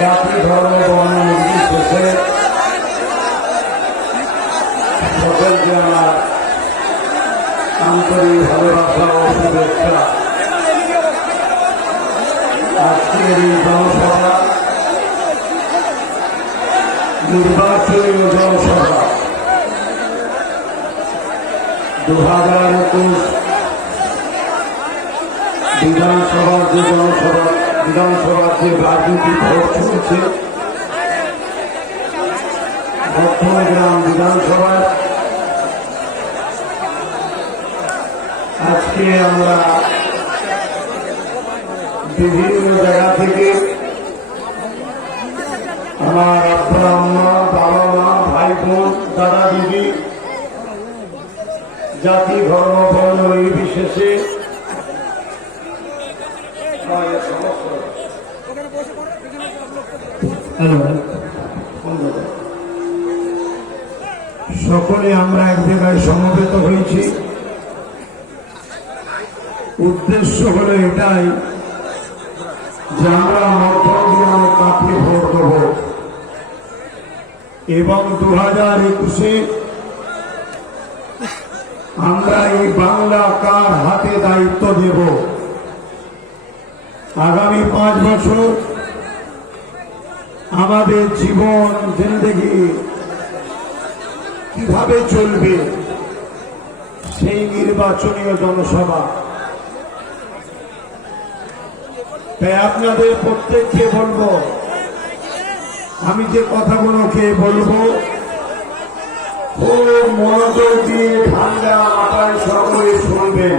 জাতি ধর্ম বর্ণ নির্বিশেষে সকলকে আমার আন্তরিক ভালোবাসা ও শুভেচ্ছা। আজকের এই জনসভা নির্বাচনী জনসভা 2021 বিধানসভার যে বিধানসভার যে রাজনীতি ভোট চলছে বর্ধমানগ্রাম বিধানসভায় আজকে আমরা বিভিন্ন জায়গা থেকে আমার আব্বা আম্মা বাবা মা ভাই বোন দাদা দিদি জাতি ধর্ম বর্ণ নির্বিশেষে সকলে আমরা এক জায়গায় সমবেত হয়েছি। উদ্দেশ্য হলো এটাই যে আমরা মধ্যম কাকে ভোট দেব এবং 2021-এ আমরা এই বাংলা কার হাতে দায়িত্ব দেব। আগামী 5 বছর আমাদের জীবন জিন্দেগি কিভাবে চলবে সেই নির্বাচনীয় জনসভা। তাই আপনাদের প্রত্যেককে বলবো, আমি যে কথাগুলোকে বলবো খুব মনোযোগ দিয়ে ঠান্ডা মাথায় সকলে শুনবেন।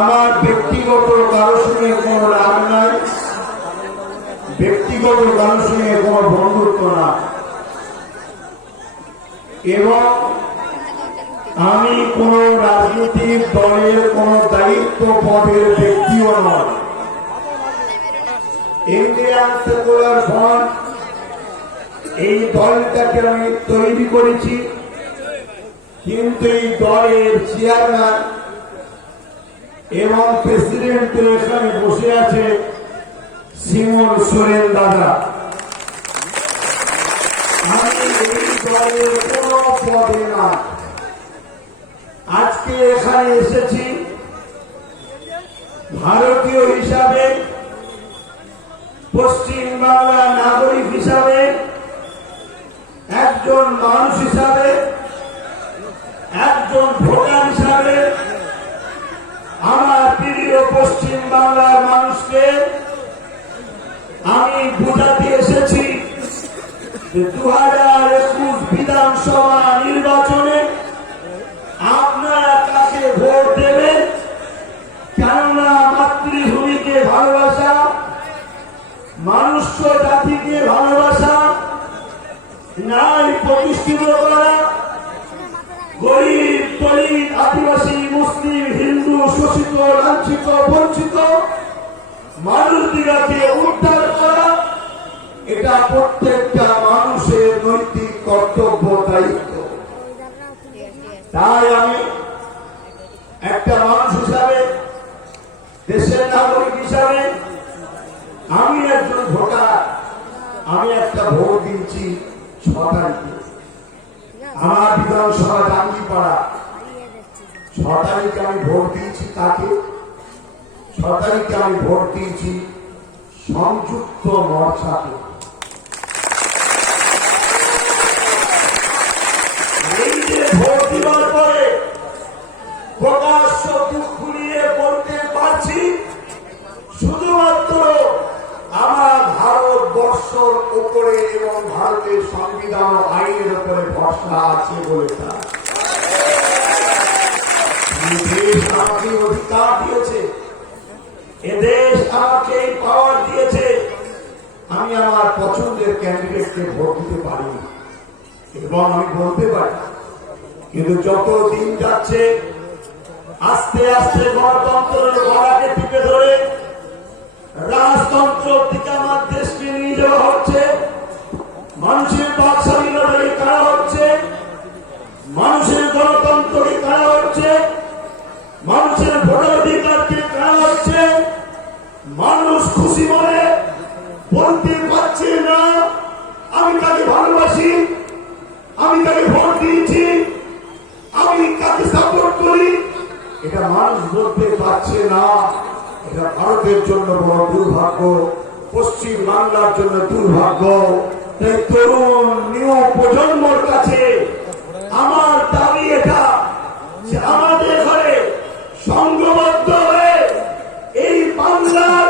আমার ব্যক্তিগত কারো সঙ্গে কোনো রাগ নাই, ব্যক্তিগত কারো সঙ্গে কোনো বন্ধুত্ব না, এবং আমি কোন রাজনৈতিক দলের কোন দায়িত্ব পদের ব্যক্তিও নয়। ইন্ডিয়ান সেকুলার ফ্রন্ট এই দলটাকে আমি তৈরি করেছি, কিন্তু এই দলের চেয়ারম্যান এবং প্রেসিডেন্ট এখানে বসে আছে শিমুল সোরেন দাদা। আমি এই দলের কোন পদে না। আজকে এখানে এসেছি ভারতীয় হিসাবে, পশ্চিম বাংলার নাগরিক হিসাবে, একজন মানুষ হিসাবে, একজন ভোটার হিসাবে আমার প্রিয় পশ্চিম বাংলার মানুষকে আমি বোঝাতে এসেছি যে 2021 বিধানসভা নির্বাচনে আপনারা কাকে ভোট দেবেন। কেননা মাতৃভূমিকে ভালোবাসা, মানুষ্য জাতিকে ভালোবাসা, ন্যায় প্রতিষ্ঠিত করা, গরিব দলিত আদিবাসী মুসলিম হিন্দু শোষিত লাঞ্ছিত বঞ্চিত মানুষদিগকে উদ্ধার করা, এটা প্রত্যেকটা মানুষের নৈতিক কর্তব্য দায়িত্ব। তাই আমি একটা মানুষ হিসাবে, দেশের নাগরিক হিসাবে, আমি একজন ভোটার, আমি একটা ভোট দিচ্ছি 6 তারিখে। আমার বিধানসভা ডাঙ্গিপাড়া, 6 তারিখে আমি ভোট দিয়েছি তাকে, 6 তারিখে আমি ভোট দিয়েছি সংযুক্ত মোর্চাকে। এই যে ভোট দেওয়ার পরে প্রকাশ্য মুখ খুলিয়ে বলতে পারছি, শুধুমাত্র আমার ভারতবর্ষর উপরে এবং ভারতের সংবিধান আইনের উপরে ভরসা আছে বলে দেশ আমাকে অধিকার দিয়েছে, এদেশ আমাকে এই পাওয়ার দিয়েছে। আমি আমার পছন্দের ক্যান্ডিডেটকে ভোট দিতে পারি এবং আমি বলতে পারি, কিন্তু যত দিন যাচ্ছে আস্তে আস্তে গণতন্ত্রের গলাকে টিপে ধরে রাজতন্ত্র দিকে আমার দেশকে নিয়ে যাওয়া হচ্ছে। মানুষের বাক স্বাধীনতাকে কারা হচ্ছে, মানুষের গণতন্ত্রকে কারা হচ্ছে, মানুষের ভোটাধিকারকে কারা হচ্ছে। মানুষ খুশি মনে বলতে পারছে না আমি তাকে ভালোবাসি, আমি তাকে ভোট দিয়েছি, আমি তাকে সাপোর্ট করি, এটা মানুষ বলতে পারছে না। এটা ভারতের জন্য বড় দুর্ভাগ্য, পশ্চিম বাংলার জন্য দুর্ভাগ্য। তাই তরুণ নিউ প্রজন্মর কাছে আমার দাবি এটা যে আমাদের ঘরে সংঘবদ্ধ হয়ে এই বাংলার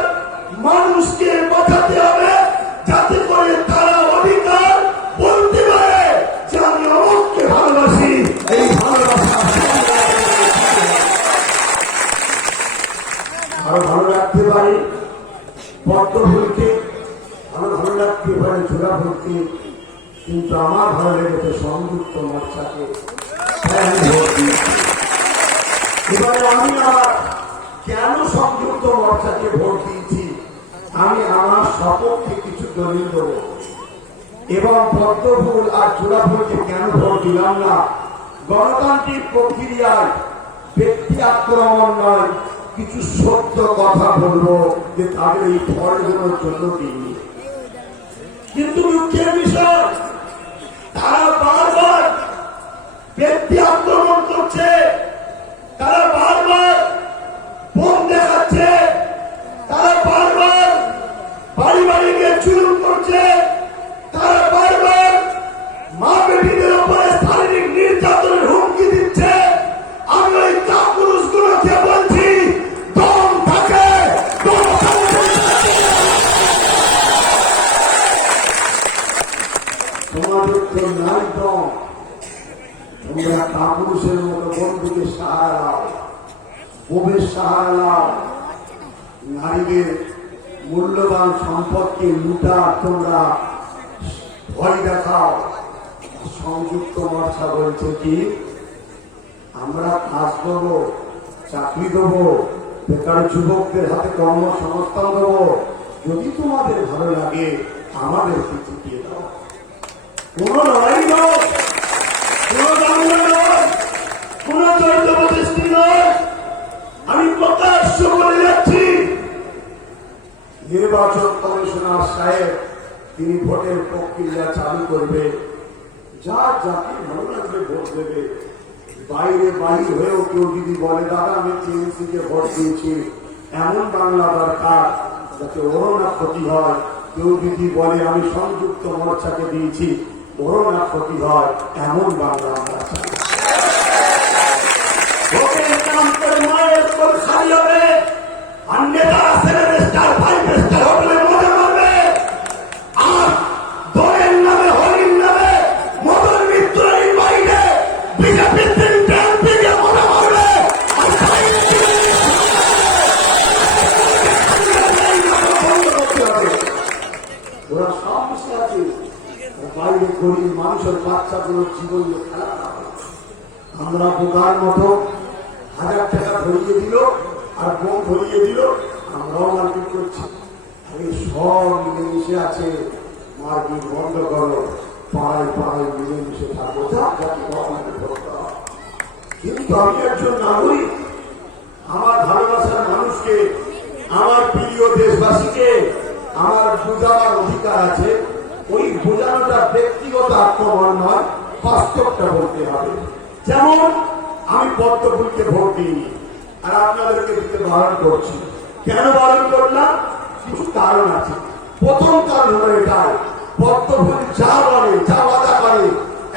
মানুষকে বাঁচাতে হবে, যাতে করে তারা অধিকার বলতে পারে যে আমি অমুককে ভালোবাসি। এই ভালোবাসা আরো ভালো রাখতে পারি পদ্মফুলকে, আমার ভালো রাখতে পারে ঝোড়াফুলকে, কিন্তু আমার ভালো লেগেছে সংযুক্ত মোর্চাকে। এবারে আমি আর কেন সংযুক্ত মোর্চাকে ভোট দিয়েছি, আমি আমার সপক্ষে কিছু দলিল দেব, এবং পদ্মফুল আর ঝোড়াফুলকে কেন ভোট দিলাম না, গণতান্ত্রিক প্রক্রিয়ায় ব্যক্তি আক্রমণ নয়, কিছু সত্য কথা বলবো যে তাদের এই ফলগুলোর জন্য দিই। কিন্তু দুঃখের বিষয়, তারা বারবার ব্যক্তি আক্রমণ করছে, তারা বারবার বোম দেখাচ্ছে, তারা বারবার বাড়ি বাড়ি গিয়ে চুরি করছে, তারা বারবার মা বেটিদের উপরে শারীরিক নির্যাতনের হুমকি দিচ্ছে। আমি ওই কাপুরুষগুলোকে বলছি, দম থাকে তোমাদের তো নাই দম, তোমরা কাপুরুষের মতো বন্ধুকে সাহারা দাও, বোমের সাহারা দাও, নারীদের মূল্যবান সম্পদকে লুটা তোমরা ভয় দেখাও। সংযুক্ত মোর্চা বলছে কি, আমরা কাজ দেবো, চাকরি দেবো, বেকার যুবকদের হাতে কর্মসংস্থান দেবো, যদি তোমাদের ভালো লাগে আমাদেরকে জিতিয়ে দাও। কোন লড়াই নয়, কোন দাঙ্গা নয়, কোন জয়জবরদস্তি নয়। আমি প্রকাশ্য বলে যাচ্ছি, নির্বাচন কমিশনার সাহেব তিনি ভোটের প্রক্রিয়া চালু করবে, যার যাকে ভালো লাগবে ভোট দেবে। বাইরে বাহির হয়েও কেউ যদি বলে দাদা আমি টিএমসি কে ভোট দিয়েছি, এমন বাংলা দরকার যাতে ওরও না ক্ষতি হয়। কেউ যদি বলে আমি সংযুক্ত মোর্চাকে দিয়েছি, ওরও না ক্ষতি হয়, এমন বাংলা আমরা চাই। ভোটের নাম করে মায়ের স্কুল খালি হবে, আর নেতারা 7 স্টার 5 স্টার হোটেলে মজা মারবে, আর দলের নামে হরির নামে মদন মিত্রের বাইরে বিজেপি বাইরে গরিব মানুষের বাচ্চাগুলোর জীবন খেলা না হয়। আমরা বোকার মতো 1000 টাকা ধরিয়ে দিল আর বোম ধরিয়ে দিল, আমরাও মারপিট করছি। এই সব মিলেমিশে আছে, মারপিট বন্ধ করো, পাড়ায় পাড়ায় মিলেমিশে থাকবো, কিন্তু আমি একজন নাগরিক, আমার ভালোবাসার মানুষকে, আমার প্রিয় দেশবাসীকে আমার বোঝাবার অধিকার আছে। ওই বোঝানোটা ব্যক্তিগত আক্রমণ নয়, বাস্তবটা বলতে হবে। যেমন আমি পদ্মফুলকে ভোট দিইনি, আর আপনাদেরকে দিতে বারণ করছি। কেন বারণ করলাম? কিছু কারণ আছে। প্রথম কারণ হলো এটাই, পদ্মফুল যা বলে, যা ওয়াদা করে,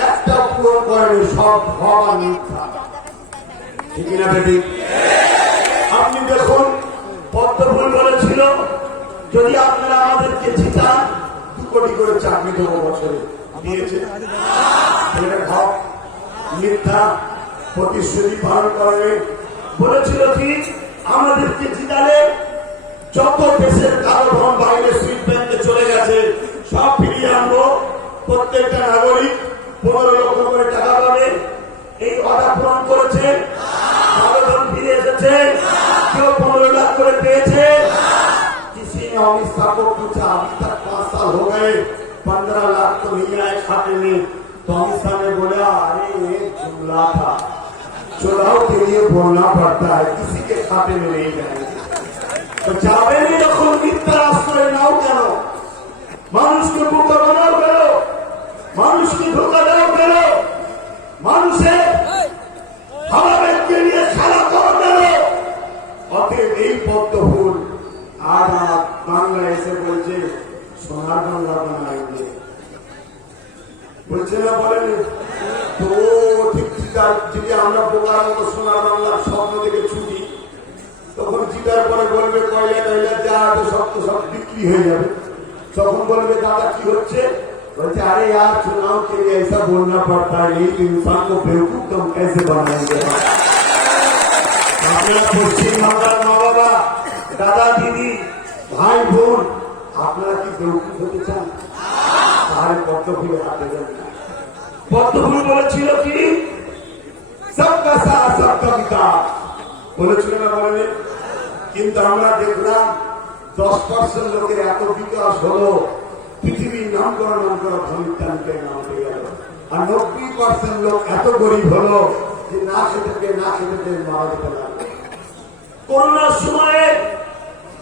একটা পূরণ করেনি, সব হওয়া মিথ্যা। ঠিক না বেটি? আপনি দেখুন, পদ্মফুল বলেছিল যদি আপনারা আমাদেরকে জিতান 2 কোটি করে চাকরি দেবো বছরে, দিয়েছে? মিথ্যা প্রতিশ্রুতি পালন করে। বলেছিল কি আমাদেরকে জিতালে যত দেশের কালো ধন বাইরে সুইট ব্যাংকে চলে গেছে সব ফিরিয়ে আনবো, প্রত্যেকটা নাগরিক 15 লক্ষ করে টাকা পাবে। এই অর্ডার পূরণ করেছে? কালো ধন ফিরে এসেছে? কেউ 15 লাখ করে পেয়েছে? किसी ने अमित शाह को पूछा, अभी तक 5 साल हो गए, 15 लाख तो नहीं आए खाते में। तो अमित शाह ने बोला अरे ये जुमला था, चुनाव के लिए बोलना पड़ता है, किसी के खाते में नहीं जाएंगे। तो जावे में যখন মিথ্যার আশ্রয় নাও কেন, মানুষকে বোকা বানাও কেন? মানুষকে ধোকা দাও কেন? মানুষের ভাবাবেগকে নিয়ে খেলা করো কেন? অতএব এই পদ্ম ফুল আজ আমার বাংলা এসে বলছে সোনার বাংলা বানাই বলছে না, বলেন তো ঠিক যদি আমরা বোকার মতো সোনার বাংলার স্বপ্ন থেকে ছুটি, তখন জিতার পরে বলবে কয়লা টয়লা যা আছে সব তো সব বিক্রি হয়ে যাবে। তখন বলবে দাদা কি হচ্ছে? বলছে আরে यार चुनाव के लिए ऐसा बोलना पड़ता है, नहीं तो इंसान को बेवकूफ तुम कैसे बनाएंगे। আপনারা পশ্চিম বাংলার মা বাবা, দাদা দিদি, ভাই বোন, আপনারা কি বেউকুফ হতে চান? তাহলে পদ্ম ফুলে হাতে দেন। পদ্ম ফুল বলেছিল কি সবকা সাথ সবকা বিকাশ বলেছিল না, বলেন? কিন্তু আমরা দেখলাম 10% লোকের এত বিকাশ হলো, পৃথিবীর নাম করা ধনির তালিকায় নাম হয়ে গেল। আর 90% লোক এত গরিব হলো যে না খেতে মারা যেতে লাগলো। করোনার সময়ে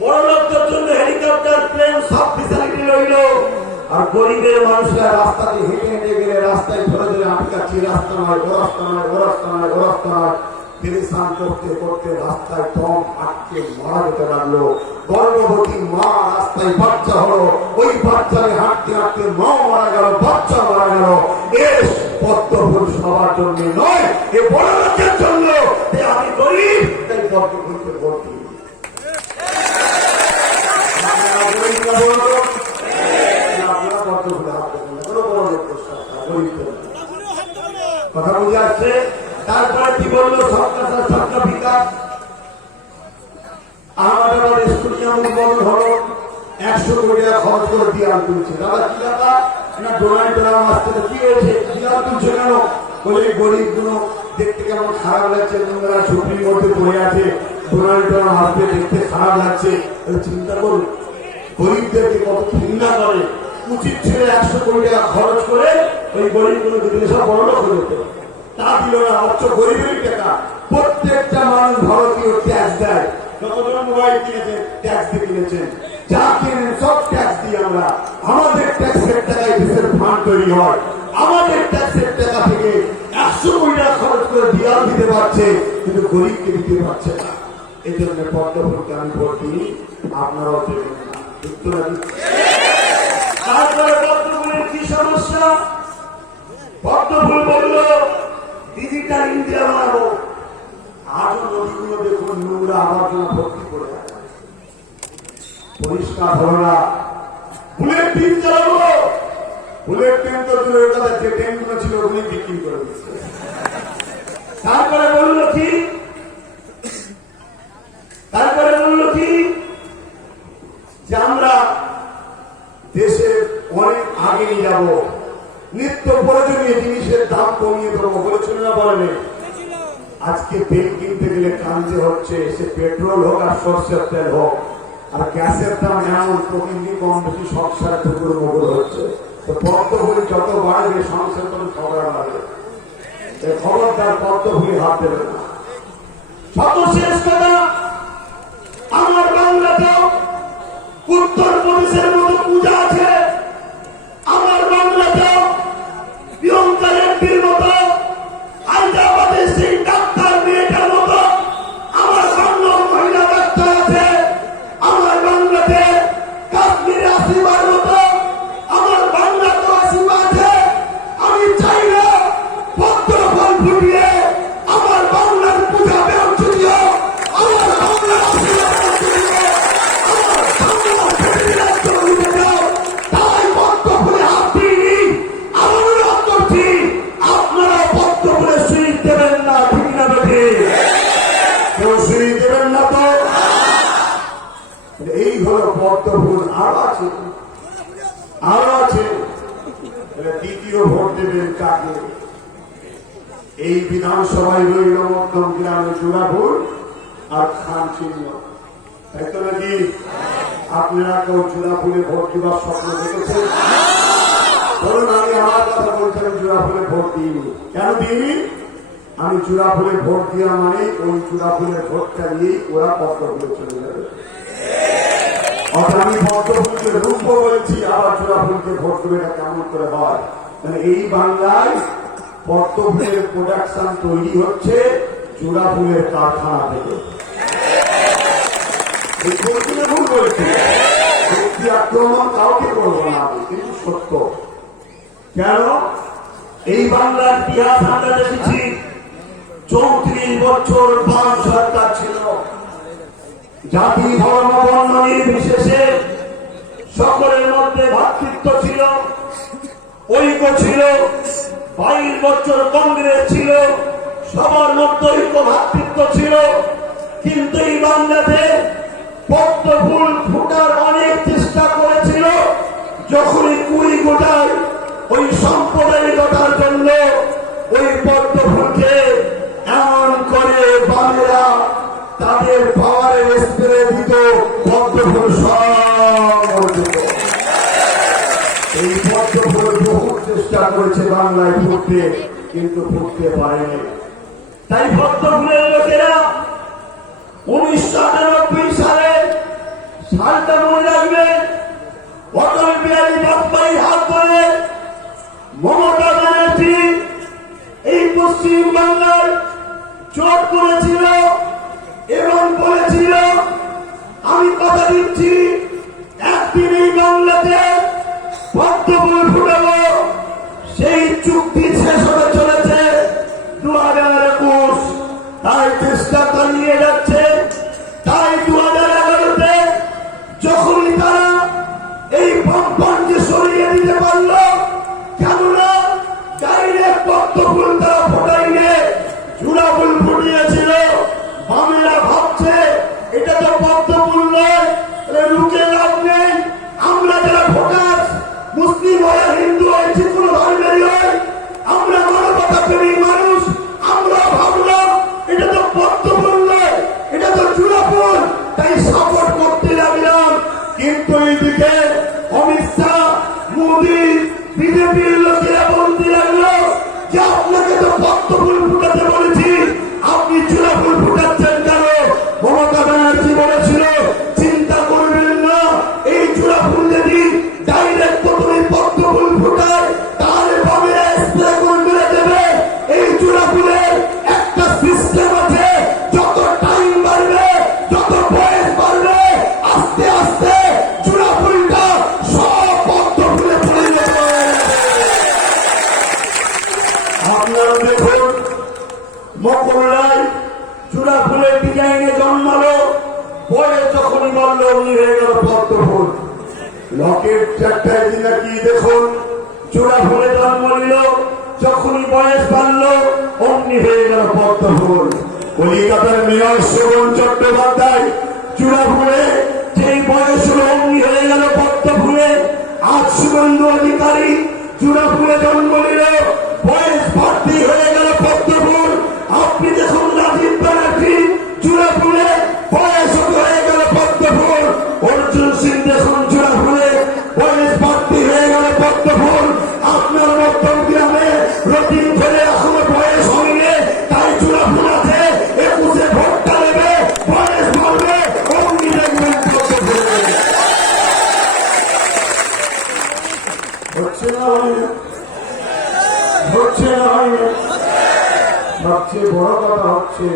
বড় লোকদের জন্য হেলিকপ্টার, প্লেন সব ফেসিলিটি রইল, আর গরিবের মানুষরা রাস্তাতে হেঁটে হেঁটে গেলে রাস্তায় ধরে ধরে আটকাচ্ছি, রাস্তা নয় ও রাস্তা নয় ও রাস্তা নয় ও রাস্তা নয়, পরিশ্রম করতে করতে রাস্তায় দম আটকে মারা যেতে লাগলো। গর্ভবতী মা রাস্তায় বাচ্চা হলো, ওই বাচ্চাকে হাঁটতে হাঁটতে মাও মারা গেল, বাচ্চা মারা গেল। এর পদ্ম ফুল সবার জন্য নয়, এ বড় লোকের জন্য। আমি গরিব তাই পদ্ম ফুলকে ভোট দিই। কথা বুঝে আসছে? তারপরে কি বললো? সবকা বিকাশ। আহমেদাবাদ স্টেডিয়াম উদ্বোধন হলো, 100 কোটি টাকা খরচ করে দিয়াল তুলছে। দাদা কি দাদা না ডোনাল্ড ট্রাম্প আসছে, কি হয়েছে দিয়াল তুলছে কেন? বলে গরিব গুলো দেখতে কেমন খারাপ লাগছে, নোংরা সুপ্রিম কোর্টে পড়ে আছে, ডোনাল্ড ট্রাম্প আসবে দেখতে খারাপ লাগছে। চিন্তা করুন গরিবদেরকে কত ঘৃণা করে। উচিত ছিল 100 কোটি টাকা খরচ করে ওই গরিবগুলো দিলে সব বড় লোক হয়ে যেত। তা দিল না, অথচ গরিবের টাকা। প্রত্যেকটা মানুষ ভারতীয় ট্যাক্স দেয়। যতজন মোবাইল কিনেছেন ট্যাক্স দিয়ে কিনেছেন, যা কিনেন সব ট্যাক্স দিই আমরা। আমাদের ট্যাক্সের টাকায় দেশের ফান্ড তৈরি হয়। আমাদের ট্যাক্সের টাকা থেকে 100 কোটি টাকা খরচ করে দিয়াল দিতে পারছে, কিন্তু গরিবকে দিতে পারছে না। এই জন্য পদ্ম ফুলকে আমি ভোট দিই, আপনারাও দেবেন না। তারপরে পদ্ম ফুলের কি সমস্যা? পদ্ম ফুল বলল ডিজিটাল ইন্ডিয়া বানাবো। আজও নদীগুলো দেখুন নোংরা আবর্জনা ভর্তি করে আছে, পরিষ্কার হলো না। বুলেট ট্রেন চালাবো, বুলেট ট্রেন তো দূরের কথা, যে ট্রেনগুলো ছিল ওগুলি বিক্রি করে দিচ্ছে। তারপরে বললো কি যে আমরা দেশে অনেক আগে নিয়ে যাব, নিত্য প্রয়োজনীয় জিনিসের দাম কমিয়ে দেবো বলেছিল না, বলেনি? আজকে তেল কিনতে গেলে কানতে হচ্ছে, সে পেট্রোল হোক আর সর্ষের তেল হোক, আর গ্যাসের দাম এমন প্রতিদিন কম বেশি সংসার টুকুর মুগুর হচ্ছে। তো পদ্ম ফুলি যত বাড়বে সংসার তত ঝগড়া বাড়বে। খবরদার পদ্ম ফুলি হাত দেবে না। সর্বশেষ কথা, আমার বাংলাতেও উত্তরপ্রদেশের মতো পূজা আছে, আমার বাংলাতেও প্রিয়ঙ্কা রেড্ডির মতো, হায়দ্রাবাদের সেই ডাক্তার মেয়েটার মতো আমার বাংলার মহিলা ডাক্তার আছে, আমার বাংলাতে কাশ্মীরে আসিবার মতো আমার বাংলাতে আসিবা আছে। আমি চাই না পদ্ম ফল ফুটিয়ে আমার বাংলার পূজা ব্যবস্থা দিও, আমার বাংলার তাই পদ্ম ফুলে হাত দিইনি। আমার অনুরোধ করছি আপনারা পদ্ম ফুলে সুইচ দেবেন না, ঠিক না বেঠে? কেউ সুইচ দেবেন না তো? এই হলো পদ্ম ফুল। আরো আছে, আরো আছে। দ্বিতীয় ভোট দেবেন কাকে? এই বিধানসভায় রইল মধ্যম গ্রামে জোড়াফুল আর খান চিহ্ন, তাই তো নাকি? আপনারা কেউ জোড়াফুলে ভোট দেওয়ার স্বপ্ন দেখেছেন? ধরুন আমি আমার কথা বলছিলাম, জোড়াফুলে ভোট দিইনি। কেন দিইনি? আমি জোড়াফুলে ভোট দেওয়া মানে ওই জোড়াফুলের ভোটটা নিয়েই ওরা পদ্ম ফুলে চলে যাবে। আমি পদ্মফুলকে রূপ বলেছি, আবার জোড়াফুলকে ভোট দেবে, এটা কেমন করে হয়? মানে এই বাংলায় পদ্মফুলের প্রোডাকশন তৈরি হচ্ছে জোড়াফুলের কারখানা থেকে। এই ভুল বলেছি, ব্যক্তি আক্রমণ কাউকে করবো না, কিন্তু সত্য। কেন এই বাংলার ইতিহাস আমরা দেখেছি, 34 বছর বাম সরকার ছিল, জাতি ধর্ম বর্ণ নির্বিশেষে সকলের মধ্যে ভ্রাতৃত্ব ছিল, ঐক্য ছিল। 22 বছর কংগ্রেস ছিল, সবার মধ্যে ঐক্য ভ্রাতৃত্ব ছিল। কিন্তু এই বাংলাতে পদ্মফুল ফুটার অনেক চেষ্টা করেছিল। যখনই কুড়ি গোটায় ওই সাম্প্রদায়িকতার জন্য ওই পদ্মফুলকে এমন করে বামেরা তাদের পাওয়ারের স্প্রে দিত, পদ্মফুল সব দিত। এই পদ্মফুল বহু চেষ্টা করেছে বাংলায় ফুটতে, কিন্তু ফুটতে পারেনি। তাই পদ্মফুলের লোকেরা 1998 সালটা মনে রাখবে, অটল বিহারী বাজপেয়ীর হাত ধরে মমতা ব্যানার্জি এই পশ্চিম বাংলায় জোট করেছিল এবং বলেছিল, আমি কথা দিচ্ছি একদিন এই বাংলাতে পদ্মফুল ফুটাবো। সেই চুক্তি শেষ হতে চলেছে 2021, তাই চেষ্টা চালিয়ে যাচ্ছে। তাই 2011-তে যখনই তারা এই বামপন্থী সরিয়ে দিতে পারল, কেননা ডাইরেক্ট পদ্মফুল তারা ফোটাইলে জোড়াফুল ফুটিয়েছিল। বামেরা ভাবছে এটা তো পদ্মফুল নয়, লুকে লাভ নেই। আমরা যারা ভোটার, মুসলিম হয় হিন্দু হয় যে কোনো ধর্মেরই হয়, আমরা মানবতা প্রেমী মানুষ, আমরা ভাবলাম এটা তো পদ্মফুল নয়, এটা তো জোড়াফুল, তাই সাপোর্ট করতে লাগলাম। কিন্তু এইদিকে অমিত শাহ, মোদী, বিজেপির লোকেরা বলতে লাগলো যে আপনাকে তো পদ্মফুল ফুটাতে বলেছি, আপনি জোড়াফুল ফুটাচ্ছেন কেন? মমতা ব্যানার্জি বলেছিল, চিন্তা করবেন না, এই জোড়াফুল যদি ডাইরেক্ট প্রথমে পদ্মফুল ফুটায় তাহলে বামেরা স্প্রে করে মেরে দেবে। এই জোড়াফুলের একটা সিস্টেম আছে, যত টাইম বাড়বে, যত বয়স বাড়বে, আস্তে আস্তে জোড়াফুলটা সব পদ্মফুলে পরিণত হয়ে যাবে। আপনারা দেখুন, মকরলায় জোড়াফুলের ডিজাইনে জন্মালো, পরে যখনই বললো উনি হয়ে গেল পদ্মফুল। লকেট চারটায় নাকি দেখুন জোড়াফুলে জন্ম নিল, যখনই বয়স বাড়লো অমনি হয়ে গেল পদ্মফুল। কলিকাতার মেয়র শোভন চট্টোপাধ্যায় জোড়াফুলে যেই বয়স হলো অমনি হয়ে গেল পদ্মফুলে। আজ শুভেন্দু অধিকারী জোড়াফুলে জন্ম নিল, বয়স বাড়তি হয়ে গেল পদ্মফুল। আপনি দেখুন রাজীব ব্যানার্জি জোড়াফুলে, বয়স হয়ে গেল পদ্মফুল। অর্জুন সিং দেখুন জোড়াফুলে, বয়স বাড়তি হয়ে গেল পদ্মফুল। আপনার মধ্যগ্রামে রতিন ধরে এখনো বয়স হয়নি, তাই জোড়াফুল আছে। 21-এ ভোটটা নেবে, বয়স বাড়বে, অমনি দেখবেন পদ্মফুল। হচ্ছে না হচ্ছে না। সবচেয়ে বড় কথা হচ্ছে,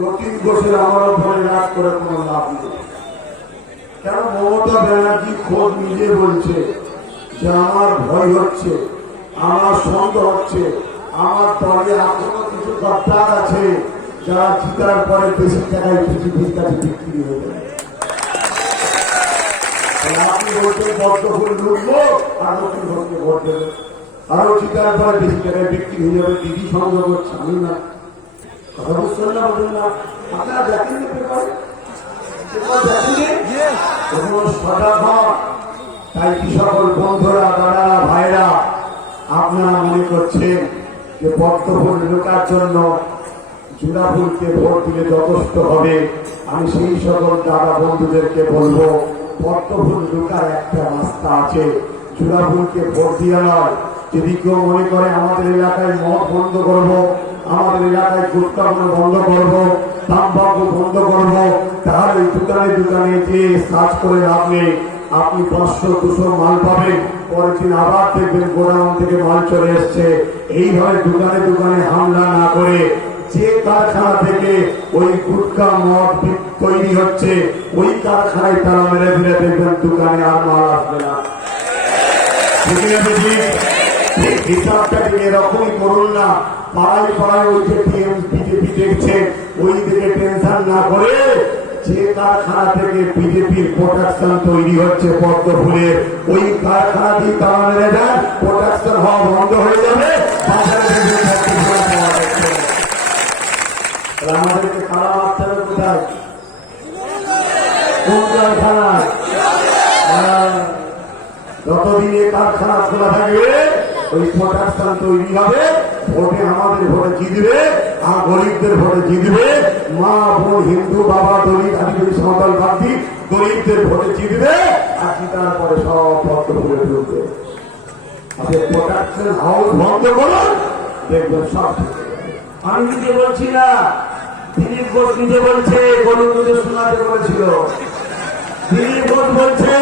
রতিন ঘোষের আমার ভয় রাগ করে কোনো লাভ নেই। কেন মমতা ব্যানার্জি খোদ নিজে বলছে যে আমার ভয় হচ্ছে, আমার সন্দেহ হচ্ছে, আমার দলে এখনো কিছু গদ্দার আছে যারা জিতার পরে বেশি টাকায় পৃথিবীর কাছে বিক্রি হয়ে যায়। আপনি বলতে পদ্মফুল লুটবো আর নতুন ঘোষকে ভোট দেবে, আরো জিতার পরে বেশি টাকায় বিক্রি হয়ে যাবে। দিদি সংযোগ হচ্ছে, আমি না কথা বুঝতে না, বলবেন না আপনারা দেখেননি পেপার দেখেননি সজাগ হন। তাই কি সকল বন্ধুরা, দাদারা, ভাইরা, আপনারা মনে করছেন যে পদ্মফুল ঢোকার জন্য জোড়াফুলকে ভোট দিলে যথেষ্ট হবে? আমি সেই সকল দাদা বন্ধুদেরকে বলবো, পদ্মফুল ঢোকার একটা রাস্তা আছে, জোড়াফুলকে ভোট দিয়ে নয়। যদি কেউ মনে করে আমাদের এলাকায় মদ বন্ধ করবো, আমাদের এলাকায় গুটখা বন্ধ করবো, তাম্বাকু বন্ধ করবো, তাহলে দোকানে দোকানে যে সার্চ করে লাভ নেই। আপনি 500-200 মাল পাবেন, পরের দিন আবার দেখবেন গোডাউন থেকে মাল চলে এসছে। এইভাবে দোকানে দোকানে হামলা না করে যে কারখানা থেকে ওই গুটখা মদ তৈরি হচ্ছে ওই কারখানায় তারা মেরে ফেলে দেখবেন দোকানে আর মাল আসবে না। হিসাবটা এরকমই করুন না। পাড়ায় পাড়ায় ওই যে বিজেপি দেখছে ওই দিকে টেনশন না করে যে কারখানা থেকে বিজেপির প্রোডাকশন তৈরি হচ্ছে পদ্ম ফুলের ওই কারখানা দিয়ে তারা মেরে দেন, প্রোডাকশন হওয়া বন্ধ হয়ে যাবে। আমাদেরকে তারা মারতে হবে কোথায়? কোন কারখানায়? যতদিন এই কারখানা খোলা থাকবে ওই প্রোডাকশন তৈরি হবে, ভোটে আমাদের ভোটে জিতবে, আর গরিবদের ভোটে জিতবে। মা বোন হিন্দু বাবা দলিত আদিবাসী সাঁওতাল বাগদি গরিবদের ভোটে জিতবে, আর জিতার পরে সব পদ্ম ফুলে ঢুকবে। প্রোডাকশন হাউস বন্ধ করুন, দেখবেন সব ঠিক। আমি নিজে বলছি না, দিলীপ ঘোষ নিজে বলছে, গরু দুধে শোনাতে বলেছিল। দিলীপ ঘোষ বলছে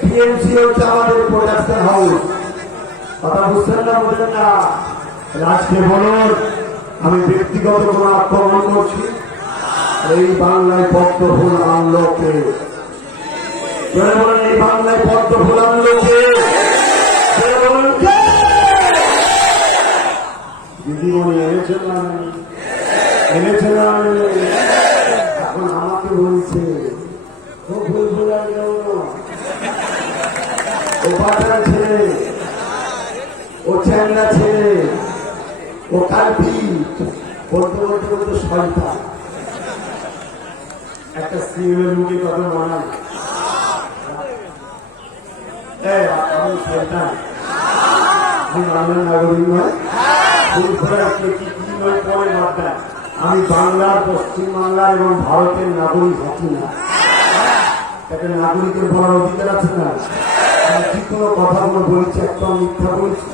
টিএমসি হচ্ছে আমাদের প্রোডাকশন হাউস। কথা বুঝছেন না? বোঝেন না? রাজকে বলুন আমি ব্যক্তিগত কোন আক্রমণ করছি? এই বাংলায় পদ্ম ফুল আনলো কে? বলেন এই বাংলায় পদ্ম ফুল আনলো কে? বলুন কে? দিদিমণি এনেছেন না? এনেছেন না? এখন আমাকে বলছে ও ফুল ফুল আনলো, ও পাঠান ছেলে, ও চ্যাংলা ছেলে, ও কালপিট, বলতে বলতে বলতে শয়তান। একটা সিএমের মুখে কথা মানায় আমি শয়তান, আমি বাংলার নাগরিক নয়, কি নয় পরে বার্তা। আমি বাংলার, পশ্চিমবাংলার এবং ভারতের নাগরিক হচ্ছি না। একটা নাগরিকের বলার অধিকার আছে না? যে কোনো কথাগুলো বলেছি, একটা মিথ্যা বলেছি।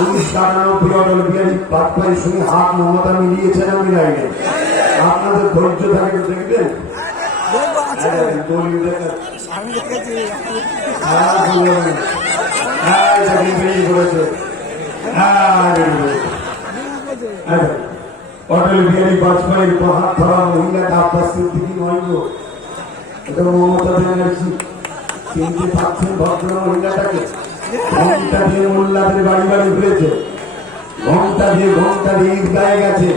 1997 অটল বিহারী বাজপেয়ীর সঙ্গে হাত মমতা মিলিয়েছেন, আমি মিলাইনি। আপনাদের ধৈর্য থাকে দেখবেন। অটল বিহারী বাজপেয়ীর হাত ধরা মহিলাটা আপনার সিদ্দিকি নয় গো, এটা মমতা ব্যানার্জি। চিনতে পারছেন ভদ্র মহিলাটাকে? ঘন্টা দিয়ে মোল্লাদের বাড়ি বাড়ি ঘুরেছে, ঘন্টা দিয়ে ঈদগাহে গেছে,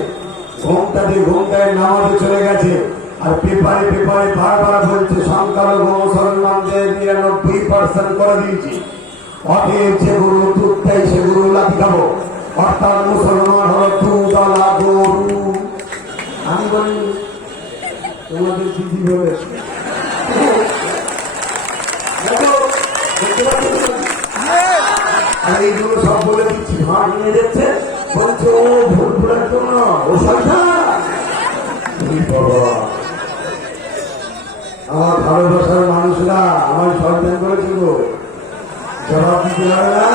ঘন্টা দিয়ে ঘন্টায় নামাজে চলে গেছে, আর পেপারে পেপারে বারবার বলছে সংখ্যালঘু মুসলমানদের 99% করে দিয়েছি, অতএব যে গরু দুধ দেয় সে গরু লাঠি খাবো, অর্থাৎ মুসলমান হলো দুধওয়ালা গরু। আমি বলি তোমাদের দিদি বলেছে এইগুলো সব বলে দিচ্ছি, ভাগ নিয়ে যাচ্ছে, বলছে ও ভুল ভুলের জন্য ও শয়তান। আমার ভালোবাসার মানুষরা আমার শয়তান করেছিল, জবাব দিতে পারে না।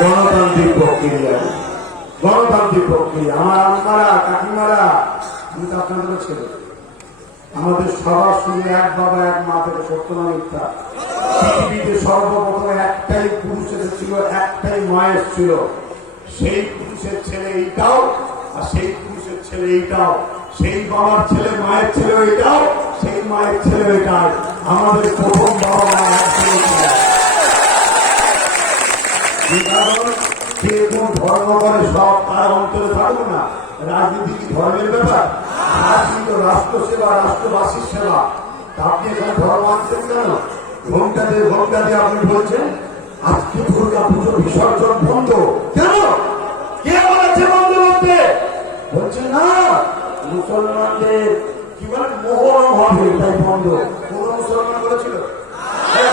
গণতান্ত্রিক প্রক্রিয়া, গণতান্ত্রিক প্রক্রিয়া। আমার আম্মারা কাকিমারা, আমি তো আপনাদের ছেলে, আমাদের সবার সঙ্গে এক বাবা এক মা থেকে সত্য না মিথ্যা? পৃথিবীতে সর্বপ্রথম একটাই পুরুষ এসেছিল, একটাই মা এসেছিল। সেই পুরুষের ছেলে এইটাও, আর সেই পুরুষের ছেলে এইটাও, সেই বাবার ছেলে মায়ের ছেলে ওইটাও, সেই মায়ের ছেলে ওইটাও। আমাদের প্রথম বাবা মা কে কোন ধর্ম করে সব তার অন্তরে থাকবে না। রাজনীতি কি ধর্মের ব্যাপার? রাজনীতি রাষ্ট্র সেবা, রাষ্ট্রবাসীর সেবা। আপনি এখানে ধর্ম আনছেন কেন? ঘন্টা দিয়ে আপনি বলছেন আজকে দুর্গা পুজো বিসর্জন বন্ধ কেন? কে বলেছে বন্ধ করতে? বলছে না মুসলমানদের কি বলে মোহরম হবে তাই বন্ধ। কোন মুসলমান বলেছিল?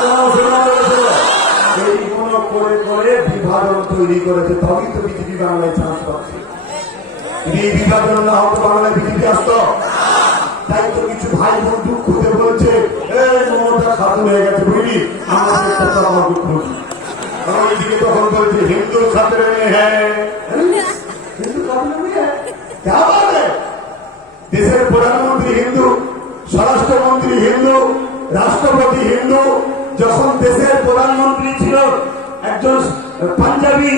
কোন মুসলমান বলেছিল? এইগুলো করে করে বিভাজন তৈরি করেছে, তবেই তো বিজেপি বাংলায় চান্স পাচ্ছে। এই বিভাজন না হতো বাংলায় বিজেপি আসতো? তাই তো কিছু ভাই বোন দুঃখ হতে বলছে মমতা খাতুন হয়ে গেছে বুঝলি, আমাদের দুঃখ। ওইদিকে তখন বলছে হিন্দু খাতরে মে হ্যাঁ, হিন্দু খাতরে মে হ্যাঁ, क्या बात है? দেশের প্রধানমন্ত্রী হিন্দু, স্বরাষ্ট্রমন্ত্রী হিন্দু, রাষ্ট্রপতি হিন্দু। যখন দেশের প্রধানমন্ত্রী ছিল একজন পাঞ্জাবি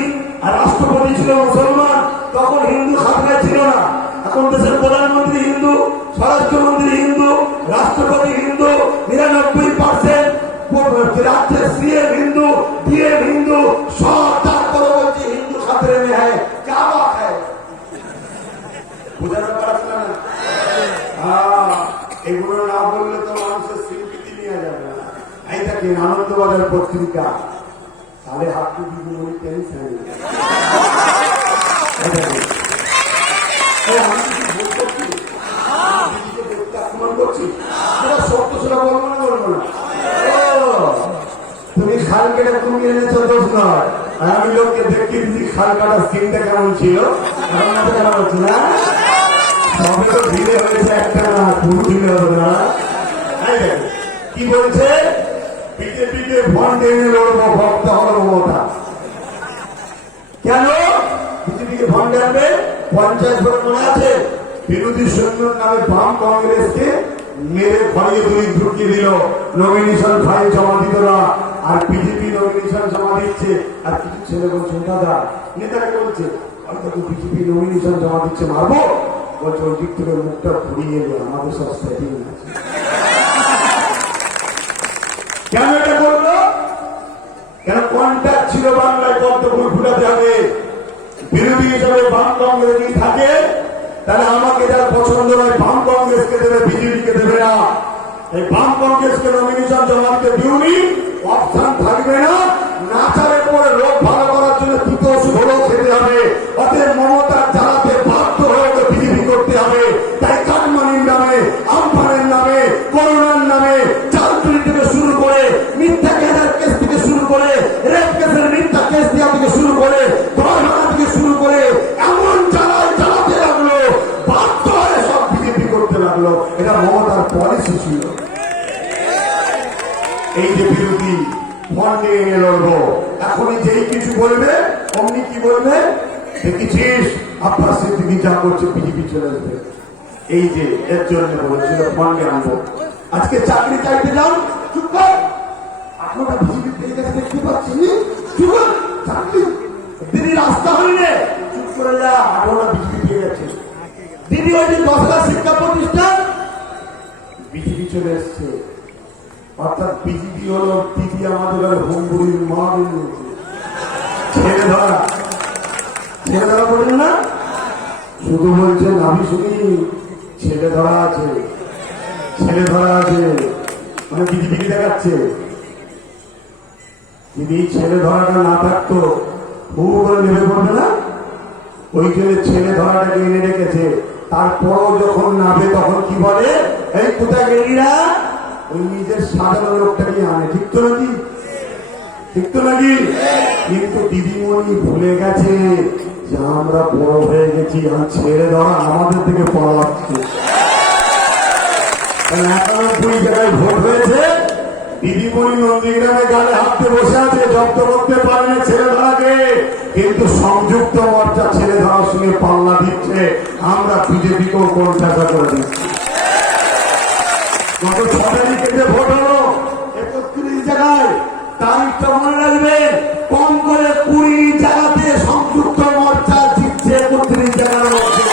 আর রাষ্ট্রপতি ছিল মুসলমান, তখন হিন্দু খাতরা ছিল না। এখন দেশের প্রধানমন্ত্রী হিন্দু, স্বরাষ্ট্রমন্ত্রী হিন্দু, রাষ্ট্রপতি হিন্দু, 99% রাজ্যের সিএম হিন্দু, ডিএম হিন্দু, সব তারপরে বলছে হিন্দু খাতরে মে হ্যায়। क्या बात है? বুঝাতে পারছ না? এগুলো না বললে তো মানুষের স্বীকৃতি নিয়ে যাবে না। এই দেখেন আনন্দবাজার পত্রিকা, তাহলে হাত টুকু বলি টেনশন। তুমি খাল কেটে কমিয়ে এনেছো দোষ নয়, আমি লোককে দেখি দিদি খাল কাটার সিনটা কেমন ছিল, কেমন হচ্ছে না? সবে তো ধীরে হয়েছে একটা না, পুরো ধীরে হবে না। কি বলছে? বিজেপিকে ভোট এনে লড়বো, ভক্ত হলো মমতা। কেন বিজেপিকে ভোট দেবে? পঞ্চায়েত ভোট মনে আছে? বিরোধী সৈন্যর নামে বাম কংগ্রেসকে মেরে ঘরে ঢুকিয়ে দিল, নমিনেশন ফাইল জমা দিত না, আর বিজেপি নমিনেশন জমা দিচ্ছে। আর কিছু ছেলে বলছে দাদা, নেতাকে বলছে বিজেপি নমিনেশন জমা দিচ্ছে, মারবো। বলছে ওই দিক থেকে মুখটা ঘুরিয়ে এলো, আমাদের সব সেটিং আছে। কেন এটা করলো? কেন কন্ট্যাক্ট ছিল বাংলায় পদ্মফুল ফুটাতে হবে। বিরোধী হিসাবে বাম কংগ্রেস যদি থাকে, তাহলে আমাকে যার পছন্দ নয় বাম কংগ্রেসকে দেবে, বিজেপিকে দেবে না। এই বাম কংগ্রেসকে নমিনেশন জমা দিতে দিউনি, অপশন থাকবে না। নাচারের পরে লোক ভালো করার জন্য দুটো ওষুধ হলেও খেতে হবে। অতএব মমতার জ্বালাতে বাধ্য হয়ে বিজেপি করতে হবে। তাই কাটমানির নামে, আমফানের নামে, করোনার নামে, চালচুরি থেকে শুরু করে, মিথ্যা কেসের কেস থেকে শুরু করে, রেপ কেসের মিথ্যা কেস দেওয়া থেকে শুরু করে, ঘর ভাঙা থেকে শুরু করে, এমন জ্বালাতে লাগলো, বাধ্য হয়ে সব বিজেপি করতে লাগলো। এটা মমতার পলিসি ছিল। এই যে বিরোধী ফন্ড নিয়ে লড়বো, এখনই যেই কিছু বলবে অমনি কি বলবে, দেখেছিস আব্বাস সিদ্দিকী যা করছে, বিজেপি চলে আসবে। এই যে এর জন্য বলছিল ফন্ডে আনবো। আজকে চাকরি চাইতে যান, চুপ কর, আপনারা বিজেপি পেয়ে গেছে দেখতে পাচ্ছি, চুপ কর, চাকরি দিদি রাস্তা হইলে চুপ করে যা, আপনারা বিজেপি পেয়ে গেছে। দিদি ওই যে 10,000 শিক্ষা প্রতিষ্ঠান, বিজেপি চলে এসছে। অর্থাৎ বিজেপি হলো দিদি আমাদের হোমবুড়ির মা ছেড়ে ধরা, ছেড়ে ধরা বলেন না, শুধু বলছেন আমি শুনি ছেলে ধরা আছে, ছেলে ধরা আছে, মানে বিজেপি দেখাচ্ছে। যদি ছেলে ধরাটা না থাকতো বহু করে নেমে পড়বে না, ওই জন্য ছেলে ধরাটাকে এনে রেখেছে। তারপরও যখন নামে তখন কি বলে, এই কোথায় গেলিরা, ওই নিজের সাধারণ লোকটাকে আনে। ঠিক তো নাকি? ঠিক তো নাকি? কিন্তু দিদিমণি ভুলে গেছে যে আমরা বড় হয়ে গেছি, আর ছেড়ে দেওয়া আমাদের থেকে পালাচ্ছে। 91 জায়গায় ভোট হয়েছে, দিদিমণি নন্দীগ্রামে গালে হাতে বসে আছে, জব্দ করতে পারেনি ছেলে ধরাকে, কিন্তু সংযুক্ত মোর্চা ছেলে ধরার সঙ্গে পাল্লা দিচ্ছে। আমরা বিজেপিকেও কোণঠাসা করে দিচ্ছি। গত 6 তারিখে যে ভোট হলো 31 জায়গায়, তারিখটা মনে রাখবেন, কম করে 20 জায়গাতে সংযুক্ত মোর্চা জিতছে 31 জায়গার মধ্যে।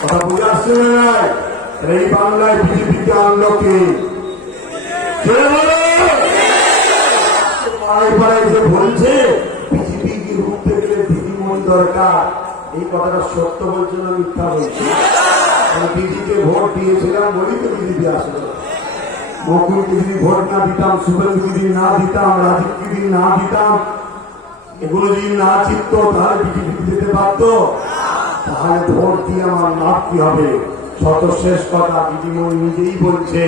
কথা বুঝে আসছে না? এই বাংলায় বিজেপিকে আনলো কে? পাড়ায় যে বলছে বিজেপিকে রুখতে গেলে দিদিমণি দরকার, এই কথাটা সত্য বলছে না মিথ্যা বলছে? বিজেপিকে ভোট দিয়েছিলাম বলেই তো বিজেপি আসলো। মকুলকে যদি ভোট না দিতাম, শুভেন্দুকে যদি না দিতাম, রাজীবকে যদি না দিতাম, এগুলো যদি না জিততো, তাহলে বিজেপি যেতে পারত? তাহলে ভোট দিয়ে আমার লাভ কি হবে? শত শেষ কথা দিদিমণি নিজেই বলছে,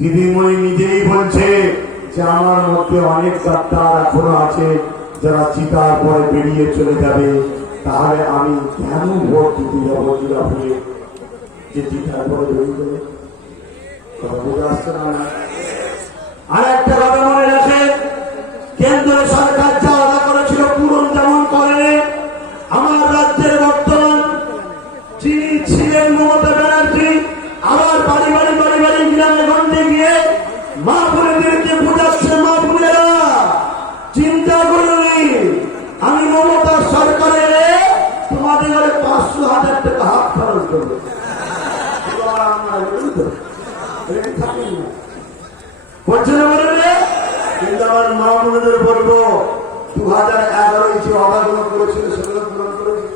দিদিমণি নিজেই বলছে যে আমার মধ্যে অনেক গাদ্দার এখনো আছে, যারা জিতার পরে বেরিয়ে চলে যাবে। তাহলে আমি কেন ভোট দিতে যাবো জিরাপুরে, যে জিতার পরে বেরিয়ে যাবে? কথা বুঝে আসছে না? আর একটা কথা মনে রাখেন, কেন্দ্র সরকার যা আদা করেছিল পূরণ যেমন করে, আমার রাজ্যের বর্তমান যিনি ছিলেন মমতা ব্যানার্জি আবার বাড়ি বাড়ি বাড়ি বাড়ি গ্রামে গঞ্জে গিয়ে মা বোনেদেরকে বোঝাচ্ছে, মা বোনেরা চিন্তা করুনি, আমি মমতা সরকারের তোমাদের ঘরে 500,000 টাকা হাত খরচ করবো। কিন্তু আমার মা বোনেদের বলবো 2011 যে অবাধন করেছিল সেগুলো পূরণ করেছে।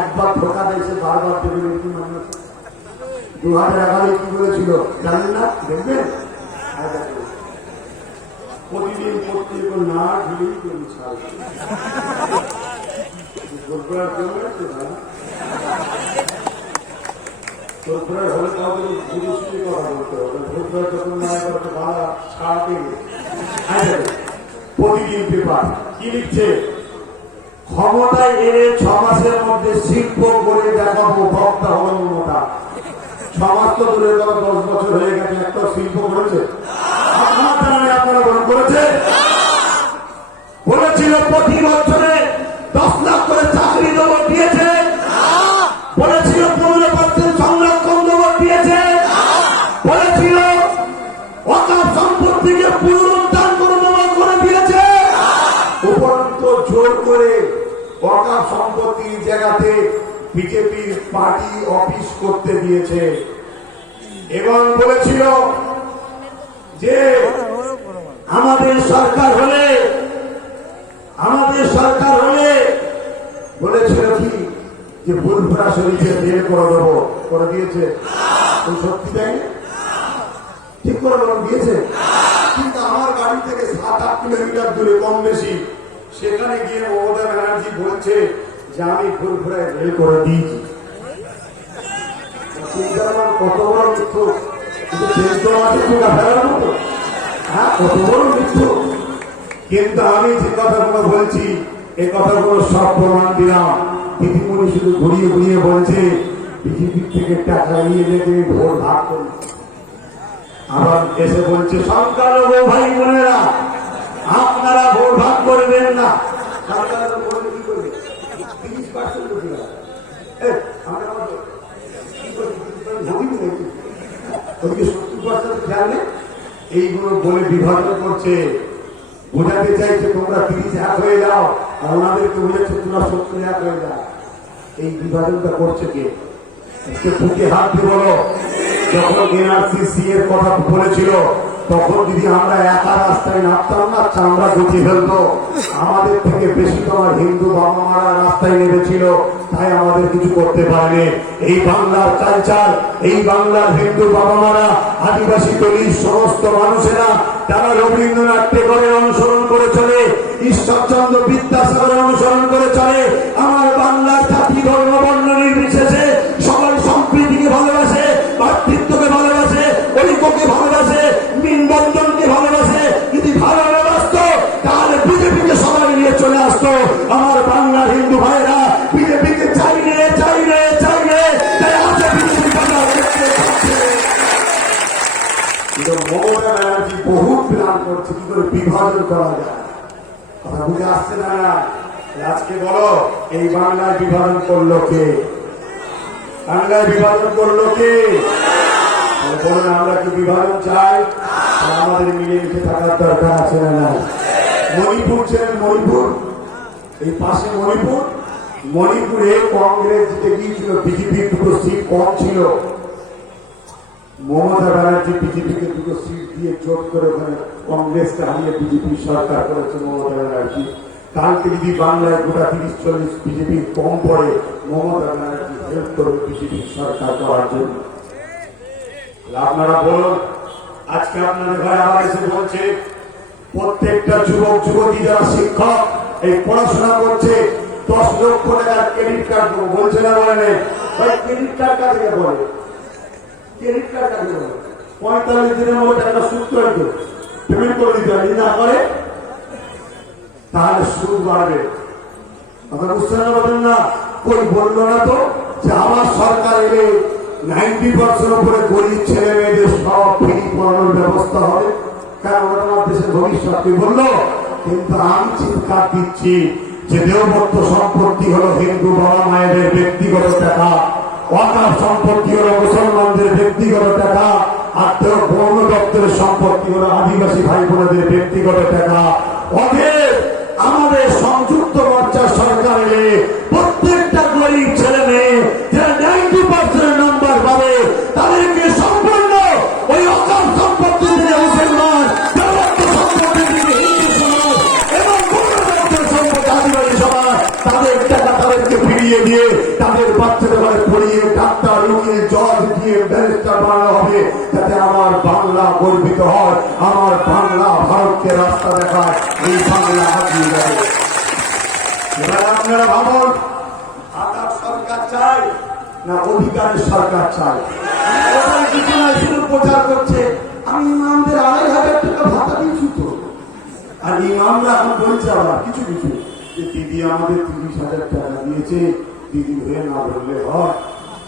একবার ধোকা দিয়েছে, বারবার দেবে কি মানুষ। 2011 কি বলেছিল জানেন না? দেখবেন প্রতিদিন প্রত্যেক না ঢুলেই করি হলে কাউকে বুঝে শুনে কথা বলতে হবে। ভোটবার যখন না করতে বাধা ছাড়াতে প্রতিদিন পেপার কি লিখছে, ক্ষমতায় এলে 6 মাসের মধ্যে শিল্প করে দেখাবো, বক্তা হল মমতা। 6 মাস তো দূরে 10 বছর হয়ে গেছে, একটা শিল্প করেছে আপনারা গ্রহণ করেছে? বলেছিল প্রতি বছরে 10 লাখ করে চাকরি দেবো, দিয়েছে। বলেছিল 15% সংরক্ষণ দেবো, দিয়েছে। বলেছিল ওয়াকফ সম্পত্তিকে পুনরুদ্ধার করে দেবো, করে দিয়েছে। উপরন্তু জোর করে ওয়াকফ সম্পত্তির জায়গাতে বিজেপির পার্টি অফিস করতে দিয়েছে এবং বলেছিল যে আমাদের সরকার হলে বলেছিল কি যে ফুলফুরা শরীফে বিয়ে করে দেবো, করে দিয়েছে। সত্যি তাই ঠিক করে দেবো, দিয়েছে। কিন্তু আমার বাড়ি থেকে 7-8 কিলোমিটার দূরে কম বেশি, সেখানে গিয়ে মমতা ব্যানার্জি বলছে যে আমি ফুলফুরায় রেল করে দিয়েছি। কত বড় মৃত্যু, কত বড় মৃত্যু। কিন্তু আমি যে কথাগুলো বলছি এই কথাগুলো সব প্রমাণ দিলাম। দিদিমণি শুধু ঘুরিয়ে ঘুরিয়ে বলছে বিজেপি থেকে টাকা নিয়ে যেতে ভোট ভাগ করবে। আবার এসে বলছে সংখ্যালঘু ভাই বোনেরা আপনারা ভোট ভাগ করবেন না। সংখ্যালঘু বলবে কি করবে? 30% এইগুলো বলে বিভাজন করছে, বোঝাতে চাইছে তোমরা 30 হয়ে যাও, আর ওনাদেরকে বোঝাচ্ছে তোমরা 70 হয়ে যাও। এই বিভাজনটা করছে কে? বুকে হাত দিয়ে বলো, যখন এনআরসি এর কথা বলেছিল তখন যদি আমরা একা রাস্তায় নামতাম না, চামড়া গুছিয়ে ফেলতো। আমাদের থেকে বেশি তোমার হিন্দু বাবা মারা রাস্তায় নেমেছিল, তাই আমাদের কিছু করতে পারেনি। এই বাংলার কালচার, এই বাংলার হিন্দু বাবা মারা, আদিবাসী দলিত সমস্ত মানুষেরা তারা রবীন্দ্রনাথ টেগোরের অনুসরণ করে চলে, ঈশ্বরচন্দ্র বিদ্যাসাগরের অনুসরণ করে চলে। আমার বাংলার জাতি ধর্ম বর্ণ নির্বিশেষে সবাই সম্প্রীতিকে ভালোবাসে, ভাতৃত্বকে ভালোবাসে, ঐক্যকে ভালোবাসে, মিলবন্ধনকে ভালোবাসে। যদি ভালোবাসত তাহলে বিজেপিকে সবাই নিয়ে চলে আসতো। আমার বাংলার হিন্দু ভাইরা বিজেপিকে চাইলে মমতা ব্যানার্জি বহু প্ল্যান করছে কি করে বিভাজন করা যায়। কথা বুঝে আসছে না? আজকে বলো এই বাংলায় বিভাজন করলো কে? বাংলায় বিভাজন করলো কে? বলেন আমরা কি বিভাজন চাই? আমাদের মিলেমিশে থাকার দরকার আছে না? না। মণিপুর ছিলেন, মণিপুর এই পাশে মণিপুরে কংগ্রেস জিতে গিয়েছিল, বিজেপির 2টো সিট কম ছিল। মমতা ব্যানার্জি বিজেপিকে 2টো সিট দিয়ে জোট করে কংগ্রেসকে হারিয়ে বিজেপি সরকার করেছে মমতা ব্যানার্জি। কালকে যদি বাংলায় গোটা 30-40 বিজেপি কম পড়ে, মমতা ব্যানার্জি হেল্প করবে বিজেপি সরকার করার জন্য। আপনারা বলুন, আজকে আপনাদের ঘরে আবার এসে বলছে প্রত্যেকটা যুবক যুবতী যারা শিক্ষক এই পড়াশোনা করছে 10 লক্ষ টাকার ক্রেডিট কার্ড দেবো বলছে না? বলে ভাই ক্রেডিট কার্ড কাকে বলে? ক্রেডিট কার্ড কাকে বলে? 45 দিনের মধ্যে টাকা সুদ করে পেমেন্ট করে দিতে হবে, না করে তাহলে সুদ বাড়বে। আমরা বুঝতে পারবেন না? কই বললো না তো যে আমার সরকার এলে 90% উপরে গরিব ছেলে মেয়েদের সব ফ্রি পড়ানোর ব্যবস্থা হবে, কারণ ওরা তোমার দেশের ভবিষ্যৎ বললো। কিন্তু আমি চিৎকার দিচ্ছি যে দেওবত্ত সম্পত্তি হলো হিন্দু বাবা মায়েদের ব্যক্তিগত টাকা, ওয়াকাফ সম্পত্তি হলো মুসলমানদের ব্যক্তিগত টাকা, আর বন দপ্তরের সম্পত্তি হলো আদিবাসী ভাই বোনদের ব্যক্তিগত টাকা। অতএব আমাদের সংযুক্ত মোর্চার সরকার এলে প্রত্যেকটা গরিব ছেলে মেয়ে যারা 90% নাম্বার পাবে তাদেরকে সম্পূর্ণ ওই অকাল সম্পত্তি থেকে মুসলমান, দেওবত্ত সম্পত্তি থেকে হিন্দু সমাজ এবং বন দপ্তরের সম্পত্তি আদিবাসী সমাজ তাদের টাকা তাদেরকে ফিরিয়ে দিয়ে তাদের বাচ্চাদের পড়িয়ে ডাক্তার, উকিল, জজ দিয়ে ব্যারিস্টার বানানো হবে, যাতে আমার বাংলা গর্বিত হয়, আমার বাংলা ভারতকে রাস্তা দেখায়, এই বাংলা হারিয়ে যাবে। এবার আপনারা ভাবুন, আকাশ সরকার চাই না অধিকারের সরকার চাই? শুধু প্রচার করছে আমি ইমামদের 2,500 টাকা ভাতা দিয়েছি তো, আর ইমামরা এখন বলছে আবার কিছু কিছু যে দিদি আমাদের 30,000 টাকা দিয়েছে, দিদি হয়ে না বললে হয়।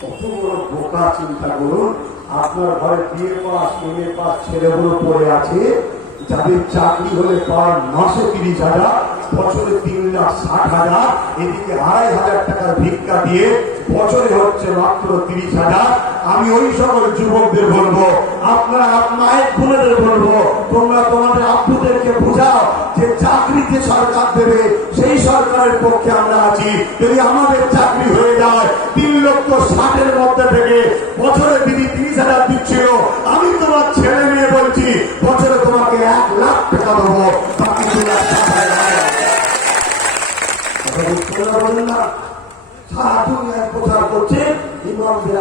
কত বড় বোকা চিন্তা করুন। আপনার ঘরে বিয়ে পাস, এমএ পাস ছেলেগুলো পড়ে আছে, যাদের চাকরি হলে পার মাসে 30,000, বছরে 3,60,000, এদিকে 2,500 টাকার ভিক্ষা দিয়ে বছরে হচ্ছে মাত্র 30,000। আমি ওই সকল যুবকদের বলবো, আপনারা মায়ের বোনেদের বলবো, তোমরা তোমাদের আব্বুদেরকে বোঝাও যে চাকরি যে সরকার দেবে সেই সরকারের পক্ষে আমরা আছি। যদি আমাদের চাকরি হয়ে যায় 3,60,000-এর মধ্যে থেকে বছরে দিদি 30,000 দিচ্ছিল, আমি তোমার ছেলে মেয়ে বলছি বছরে তোমাকে 1,00,000 টাকা দেবো, বাকি 2,60,000 না। সারা দুনিয়ায় প্রচার করছে ইমামদের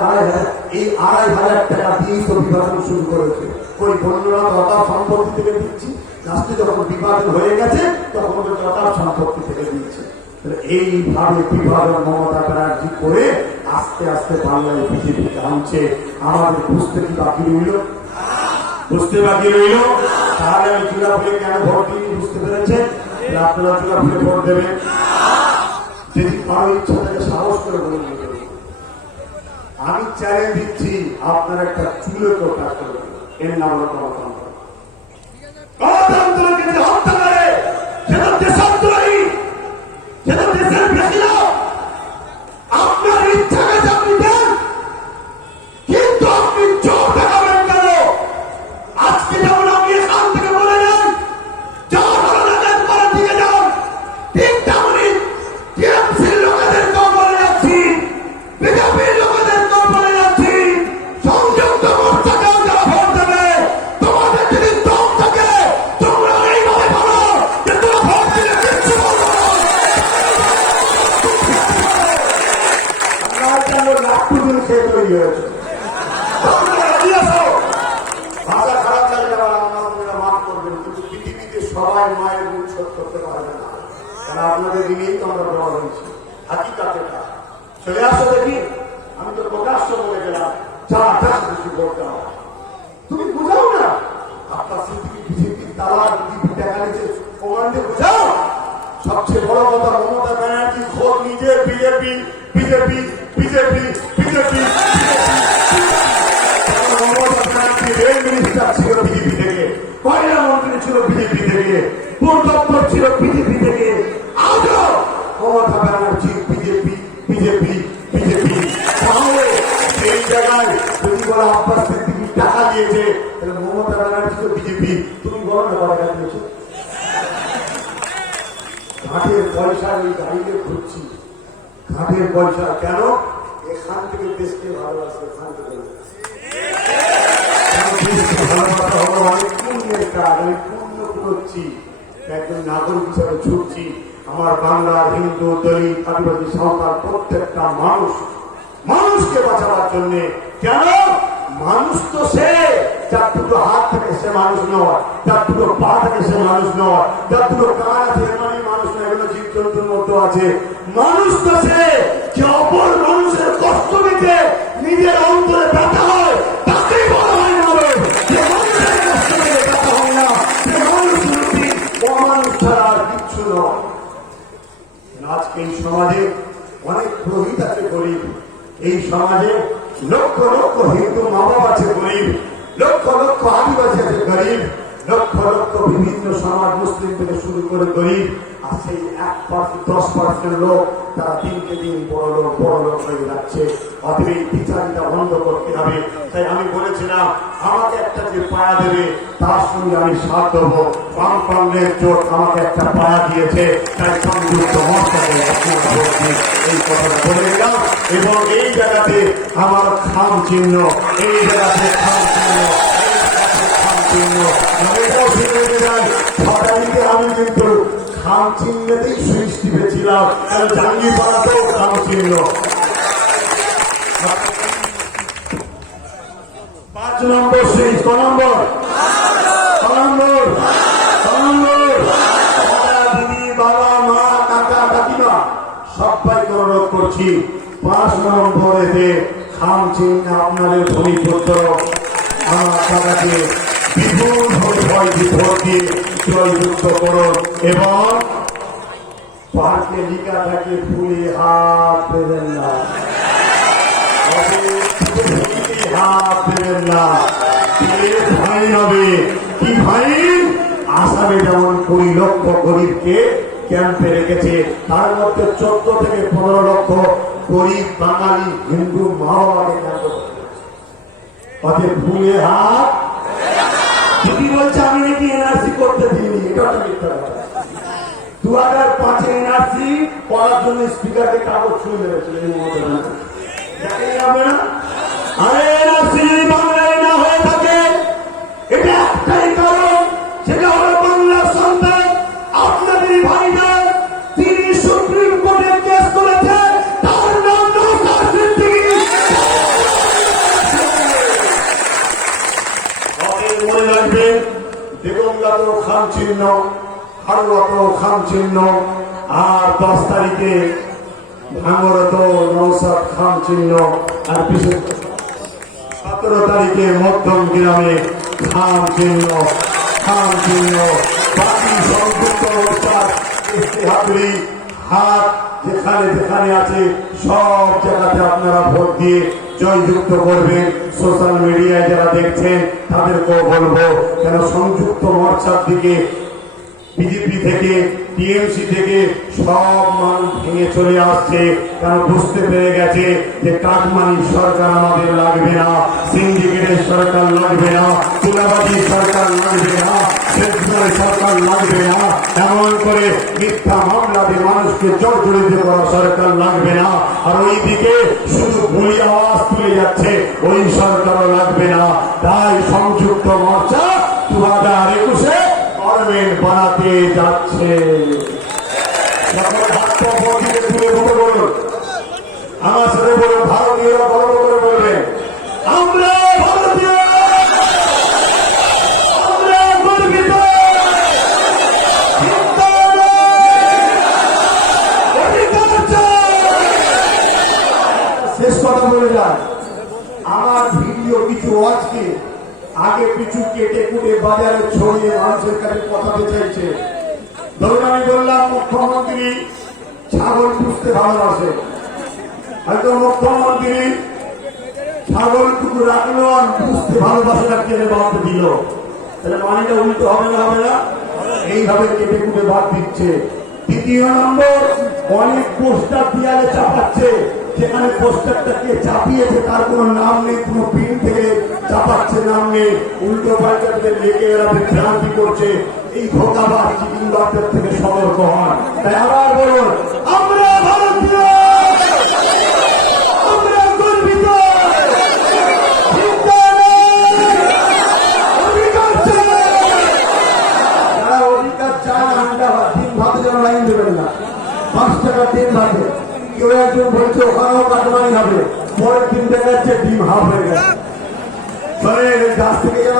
2,500 টাকা দিয়েই তো বিভাজন শুরু করেছে। ওই বন্যরা তথা সম্পত্তি থেকে দিচ্ছি, লাস্টে যখন বিভাজন হয়ে গেছে তখন ওই তথা সম্পত্তি থেকে দিচ্ছে। এইভাবে বিভাজন মমতা ব্যানার্জি করে আস্তে আস্তে বাংলায় বিজেপিকে আনছে। আমাদের বুঝতে কি বাকি রইল? বুঝতে বাকি রইল? তাহলে আমি চূড়াফুলে কেন ভোট দিই বুঝতে পেরেছেন? আপনারা চূড়াফুলে ভোট দেবেন? যদি কারো ইচ্ছা থাকে সাহস করে বলে আমি চ্যালেঞ্জ দিচ্ছি, আপনার একটা চুলে প্রকাশ করবেন, এর নাম হলো গণতন্ত্র। গণতন্ত্রকে যে হত্যা করে সেটা দেশদ্রোহী, সেটা দেশের বেশিরা। আপনার ইচ্ছাকে আপনি দেন, কিন্তু আপনি জোর দেখাবেন কেন? আজকে যেমন আপনি এখান থেকে বলে যান যা ধরনের করে দিয়ে যান, ঠিক তেমনি টিএমসির লোকেদেরকেও বলে যাচ্ছি, বিজেপির লোকেদেরকেও বলে যাচ্ছি, সংযুক্ত মোর্চাকেও যারা ভোট দেবে তোমাদের যদি দম থাকে তোমরা এইভাবে বলো যে তোমরা ভোট দিলে কিচ্ছু বলবো না। লাট্টু দিন খেয়ে তৈরি হয়েছে। ভাষা খারাপ লাগলে আপনারা মাফ করবেন, কিন্তু পৃথিবীতে সবাই মায়ের গুণ শোধ করতে পারবে না। কারণ আপনাদের দিনেই তো আমরা বড় হয়েছি। হাকিকাতে চলে আসো দেখি, আমি তো প্রকাশ্য বলে গেলাম যা খুশি ভোট দাও। তুমি বুঝাও না আপনার স্মৃতি বিজেপির তালা বিজেপি দেখা নিচ্ছে, প্রমাণ দিয়ে বুঝাও। সবচেয়ে বড় কথা, মমতা ব্যানার্জি খোদ নিজে BJP BJP BJP BJP. Mamata Banerjee rail minister ছিল বিজেপি থেকে, কয়লা মন্ত্রী ছিল বিজেপি থেকে, বন দপ্তর ছিল বিজেপি থেকে। আজও Mamata Banerjee BJP BJP BJP. তাহলে এই জায়গায় যদি বলো আব্বাস সিদ্দিকী টাকা দিয়েছে, তাহলে মমতা ব্যানার্জি তো বিজেপি। তুমি বলো না টাকা দিয়েছে? ঘাটের পয়সা এই গাড়িতে ঘুরছি, ঘাটের পয়সা কেন? এখান থেকে দেশকে ভালোবাসে, এখান থেকে ভালোবাসা হলো অনেক পুণ্যের কাজ। আমি পুণ্য করছি, একজন নাগরিক হিসাবে ছুটছি। আমার বাংলা, হিন্দু, দলিত, আদিবাসী, সাঁওতাল প্রত্যেকটা মানুষকে বাঁচাবার জন্য। কেন? মানুষ তো সে যার দুটো হাত থাকে সে মানুষ নয়, যার দুটো পা থাকে সে মানুষ নয়, যার দুটো কান আছে মানে মানুষ নয়। এগুলো জীবজন্তুর মধ্যে আছে। মানুষ তো সে যে অপর মানুষের কষ্ট দেখে নিজের অন্তরে ব্যথা হয়, তাকেই বলা হয় মানুষ। যে মানুষের কষ্ট দেখে ব্যথা হয় না, সে মানুষ রূপী অমানুষ ছাড়া আর কিচ্ছু নয়। আজকে এই সমাজে অনেক পুরোহিত আছে গরিব, এই সমাজে লক্ষ লক্ষ হিন্দু মা বাবা আছে গরিব, লক্ষ লক্ষ আদিবাসী আছে গরিব, লক্ষ লক্ষ বিভিন্ন সমাজ মুসলিম থেকে শুরু করে গরিব, আর সেই 1% লোক তারা দিনকে দিন বড় লোক হয়ে যাচ্ছে। অতএব এই বিচারিতা বন্ধ করতে হবে। তাই আমি বলেছিলাম আমাকে একটা যে পায়া দেবে তার সঙ্গে আমি সাথ দেবো। বামফ্রন্টের জোট আমাকে একটা পায়া দিয়েছে, তাই সংযুক্ত মঞ্চে এই কথাটা বলে দিলাম। এবং এই জায়গাতে আমার খাম চিহ্ন, এই জায়গাতে খাম চিহ্ন, আমি কিন্তু খাম চিহ্নতেই সুইচ টিপেছিলাম, জাঙ্গিপাড়াতেও খাম চিহ্ন। 5 নম্বর সুইচ, ক নম্বর? দিদি, বাবা, মা, কাকা, কাকিমা সবাইকে অনুরোধ করছি 5 নম্বরেতে খাম চিহ্ন আপনাদের ভূমিপুত্র আমার কাকাকে বিপুল ভোট দিয়ে জয়যুক্ত করুন। এবং পার্কে লিখা থাকে ফুলে হাত দেবেন না, হাত দেবেন না, ফাইন হবে। কি ফাইন? আসামে যেমন 20 লক্ষ গরিবকে ক্যাম্পে রেখেছে, তার মধ্যে 14 থেকে 15 লক্ষ গরিব বাঙালি হিন্দু মা বাবাকে ক্যাম্পে রেখেছে। অতএব ফুলে হাত। যদি বলছে আমি নাকি এনআরসি করতে দিইনি, এটা একটা মিথ্যা কথা। 2005 এনআরসি করার জন্য স্পিকারকে কাগজ ছুঁয়ে মেরেছিলেন আরে এনআরসি যদি বাংলায় না হয়ে থাকে এটা একটাই কারণ, সেটা হলো বাংলার সন্তান আপনাদের ভাইজান, তিনি সুপ্রিম কোর্টে কেস করেছে, তার নাম নওশাদ সিদ্দিকী। মনে রাখবেন বেগমগাতেও খাম চিহ্ন, হারুয়াতেও খাম চিহ্ন, আর 10 তারিখে ভাঙড়াতেও নওশাদ খাম চিহ্ন, আর বিশেষ 17 তারিখে মধ্যম গ্রামে খাম চিহ্ন। বাকি সংযুক্ত মোর্চার ইস্তেহারি হাত যেখানে যেখানে আছে সব জায়গাতে আপনারা ভোট দিয়ে জয়যুক্ত করবেন। সোশ্যাল মিডিয়ায় যারা দেখছেন তাদেরকেও বলবো, কেন সংযুক্ত মোর্চার দিকে বিজেপি থেকে টিএমসি থেকে সব মানুষ ভেঙে চলে আসছে, কেন বুঝতে পেরে গেছে যে কাটমানির সরকার আমাদের লাগবে না, সিন্ডিকেটের সরকার লাগবে না, তুলাবাদী সরকার লাগবে না, সরকার লাগবে না, এমন করে মিথ্যা মামলাতে মানুষকে জর্জরিত করা সরকার লাগবে না। আর ওইদিকে শুধু ভুলি আওয়াজ তুলে যাচ্ছে, ওই সরকারও লাগবে না। তাই সংযুক্ত মোর্চা 2021-এ গভর্নমেন্ট বানাতে যাচ্ছে। আমার সাথে বলুন, ভারতীয়রা গর্ব করে বলবেন আমরা ভারতীয়, আমরা গর্বিত। শেষ কথা বলে যায়, আমার ভিডিও কিছু আজকে আগে পিছু কেটে কুটে বাজারে ছড়িয়ে মানুষের কাছে পৌঁছাতে চাইছে। ধরুন আমি বললাম মুখ্যমন্ত্রী ছাগল পুষতে ভালোবাসে, হয়তো মুখ্যমন্ত্রী ছাগলটুকু রাখলো আর পুষতে ভালোবাসে না, কেটে বাদ দিল, তাহলে মানিটা উল্টো হবে না? এইভাবে কেটে কুটে বাদ দিচ্ছে। দ্বিতীয় নম্বর, অনেক পোস্টার দেয়ালে চাপাচ্ছে, যেখানে পোস্টারটা কে চাপিয়েছে তার কোনো নাম নেই, কোনো পিন থেকে চাপাচ্ছে নাম নেই, উল্টো পাল্টাতে লেগে এরা বিভ্রান্তি করছে। এই ধোকাবাজ চিকিৎসাদের থেকে সতর্ক হন। তাই আবার বলুন, আমরা ভারতীয়, আমরা গর্বিত। যারা অধিকার চায় আন্ডা ভাত, ডিম ভাতে যেন লাইন দেবেন না, 5 টাকা ডিম ভাতে। কেউ একজন বলছে ওখানেও কাটমানি হবে, পরের দিন দেখা যাচ্ছে ডিম হাফ হয়ে গেছে। গাছ থেকে যেন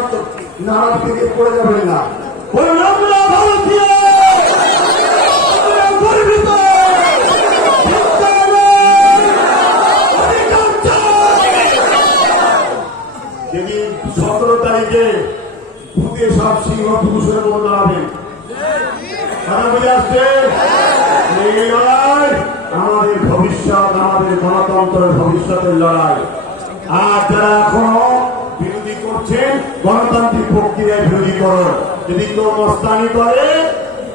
নানা দিকে পড়ে যাবেন না। বলুন আমরা ভারতীয়, আমরা গর্বিত। যেদিন 17 তারিখে ভূতে সব সিংহ পুরুষের মতো দাঁড়াবেন, বুঝে আসছে আমাদের ভবিষ্যৎ, আমাদের গণতন্ত্রের ভবিষ্যতের লড়াই। আর যারা এখনো বিরোধী করছেন, গণতান্ত্রিক প্রক্রিয়ায় বিরোধী করুন। যদি কেউ মস্তানি করে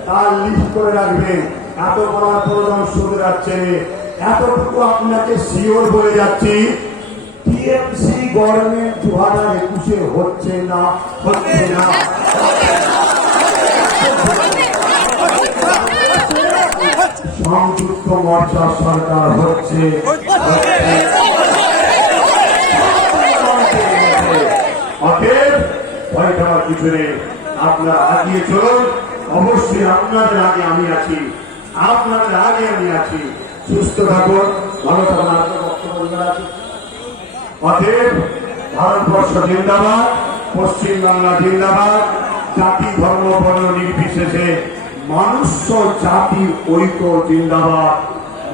তার লিস্ট করে রাখবেন। এত বলার প্রয়োজন শুনে যাচ্ছে, এতটুকু আপনাকে শিওর বলে যাচ্ছি, টিএমসি গভর্নমেন্ট 2021-এ হচ্ছে না, হচ্ছে না। সংযুক্ত মোর্চার সরকার হচ্ছে, অতএব ভয় পাওয়ার কিছু নেই। আপনারা আগিয়ে চলুন। অবশ্যই আপনাদের আগে আমি আছি, আপনাদের আগে আমি আছি। সুস্থ থাকুন, ভালো থাকুন। অতএব ভারতবর্ষ জিন্দাবাদ, পশ্চিমবাংলা জিন্দাবাদ। জাতি ধর্ম বর্ণ নির্বিশেষে মানুষ জাতির ঐক্য জিন্দাবাদ।